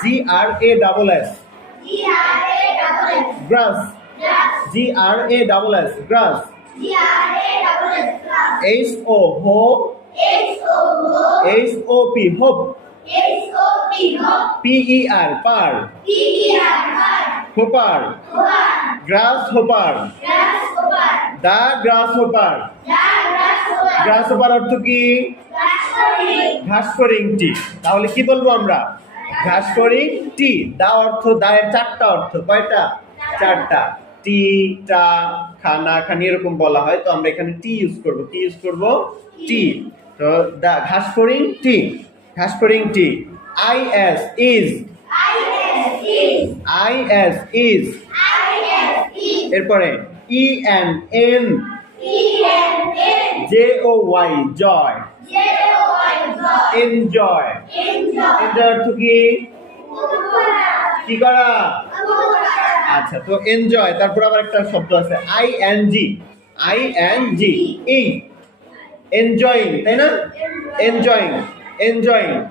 GRASS grass GRASS grass HOP hope PER par hopper grasshopper the grasshopper অর্থ কি ঘাস ফড়িং টি তাহলে কি বলবো আমরা ঘাস ফড়িং টি দা অর্থ দায়ের চারটা অর্থ কয়টা চারটা টি টা খানা খানি এরকম বলা হয় তো আমরা এখানে টি ইউজ করব কি ইউজ করব টি তো দা ঘাস ফড়িং টি is এরপরে ENN JOY joy enjoy অর্থ কি করা আচ্ছা তো এনজয় তারপর আবার একটা শব্দ আছে ING enjoying তাই না enjoying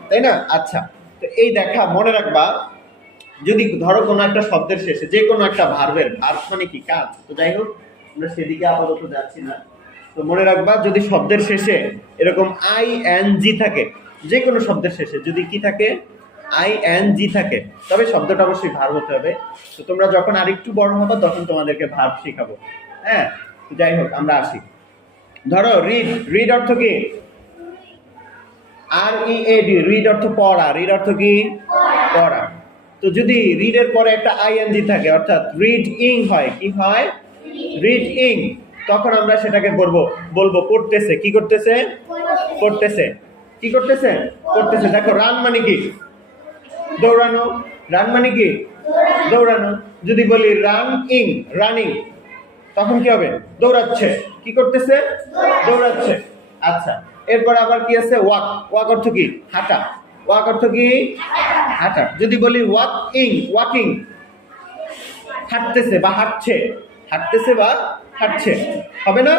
তাই না আচ্ছা তো এই দেখা মনে রাখবা যদি ধরো কোনো একটা শব্দের শেষে যে কোনো একটা ভার্ব মানে কি কাজ তো যাই হোক আমরা সেদিকে আপাতত যাচ্ছি না তো মনে রাখবা যদি শব্দের শেষে এরকম ING থাকে যে কোনো শব্দের শেষে যদি কি থাকে ING থাকে তবে শব্দটা অবশ্যই ভার্ব হতে হবে তো তোমরা যখন আরেকটু বড় হবে তখন তোমাদেরকে ভার্ব শেখাবো হ্যাঁ তো যাই হোক আমরা আসি ধরো রিড অর্থ কি READ রিড অর্থ পড়া রিড অর্থ কি পড়া তো যদি রিডের পরে একটা ING থাকে অর্থাৎ রিডিং হয় কি হয় রিডিং তখন আমরা সেটাকে বলবো পড়তেছে কি করতেছে পড়তেছে কি করতেছে পড়তেছে দেখো রান মানে কি দৌড়ানো রান মানে কি দৌড়ানো যদি বলি রানিং তখন কি হবে দৌড়াচ্ছে কি করতেছে দৌড়াচ্ছে আচ্ছা এরপর আবার কি আছে ওয়াক অর্থ কি হাঁটা ওয়াক অর্থ কি হাঁটা যদি বলি ওয়াকিং হাঁটতেছে বা হাঁটছে হবে না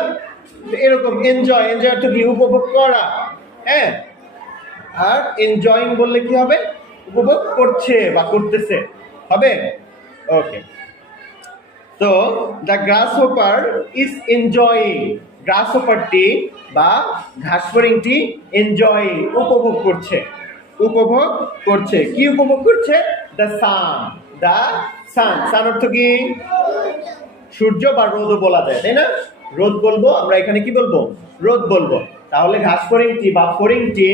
এরকম এনজয় অর্থ কি উপভোগ করা হ্যাঁ আর এনজয়িং বললে কি হবে উপভোগ করছে বা করতেছে হবে ওকে তো দ্য গ্রাসহপার ইজ এনজয়িং গ্রাসহপারটি বা ঘাস ফড়িংটি এনজয়িং উপভোগ করছে কি উপভোগ করছে দ্য সান অর্থ কি সূর্য বা রোদও বলা যায় তাই না রোদ বলবো আমরা এখানে কি বলবো রোদ বলবো তাহলে ঘাস ফড়িংটি বা ফড়িংটি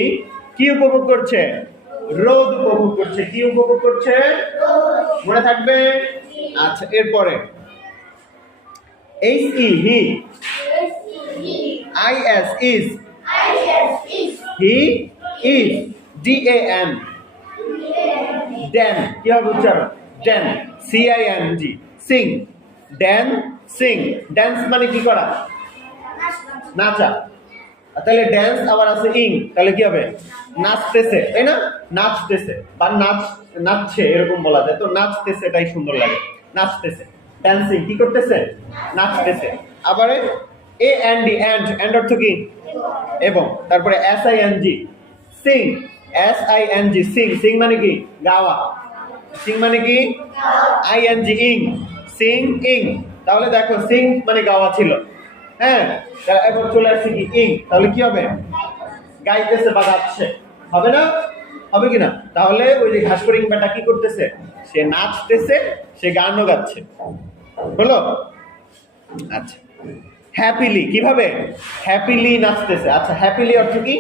কি উপভোগ করছে রোদ উপভোগ করছে কি উপভোগ করছে মনে থাকবে আচ্ছা এরপরে HE he IS is he is DAN Dan কি হবে উচ্চারণ Dan CING sing dance মানে কি করা নাচা তাহলে ড্যান্স আবার আছে তাহলে কি হবে নাচতেছে তাই না নাচতেছে বা নাচছে এরকম বলা যায় তো নাচতেছে এটাই সুন্দর লাগে নাচতেছে ড্যান্সিং কি করতেছে নাচতেছে আবার and অর্থ কি এবং তারপরে SING sing মানে কি গাওয়া sing মানে কি singing তাহলে দেখো সিং মানে গাওয়া ছিল হ্যাঁ এবার চলে আসছে কি তাহলে কি হবে গাইতেছে বা গাচ্ছে হবে না হবে কিনা তাহলে ওই যে ঘাস ফড়িং বেটা কি করতেছে সে নাচতেছে সে গানও গাচ্ছে হলো আচ্ছা হ্যাপিলি কিভাবে হ্যাপিলি নাচতেছে আচ্ছা হ্যাপিলি অর্থ কি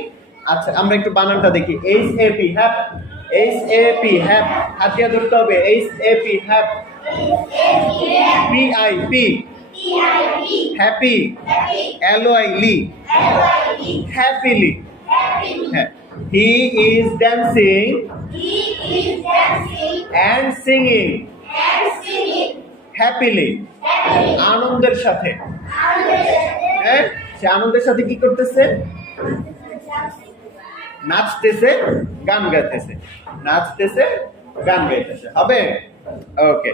আচ্ছা আমরা একটু বানানটা দেখি HAP হ্যাপ হাত দিয়ে ধরতে হবে HAP হ্যাপ PIP happy LOILY happily he is dancing and singing happily আনন্দের সাথে হ্যাঁ সে আনন্দের সাথে কি করতেছে নাচতেছে গান গাইতেছে হবে ওকে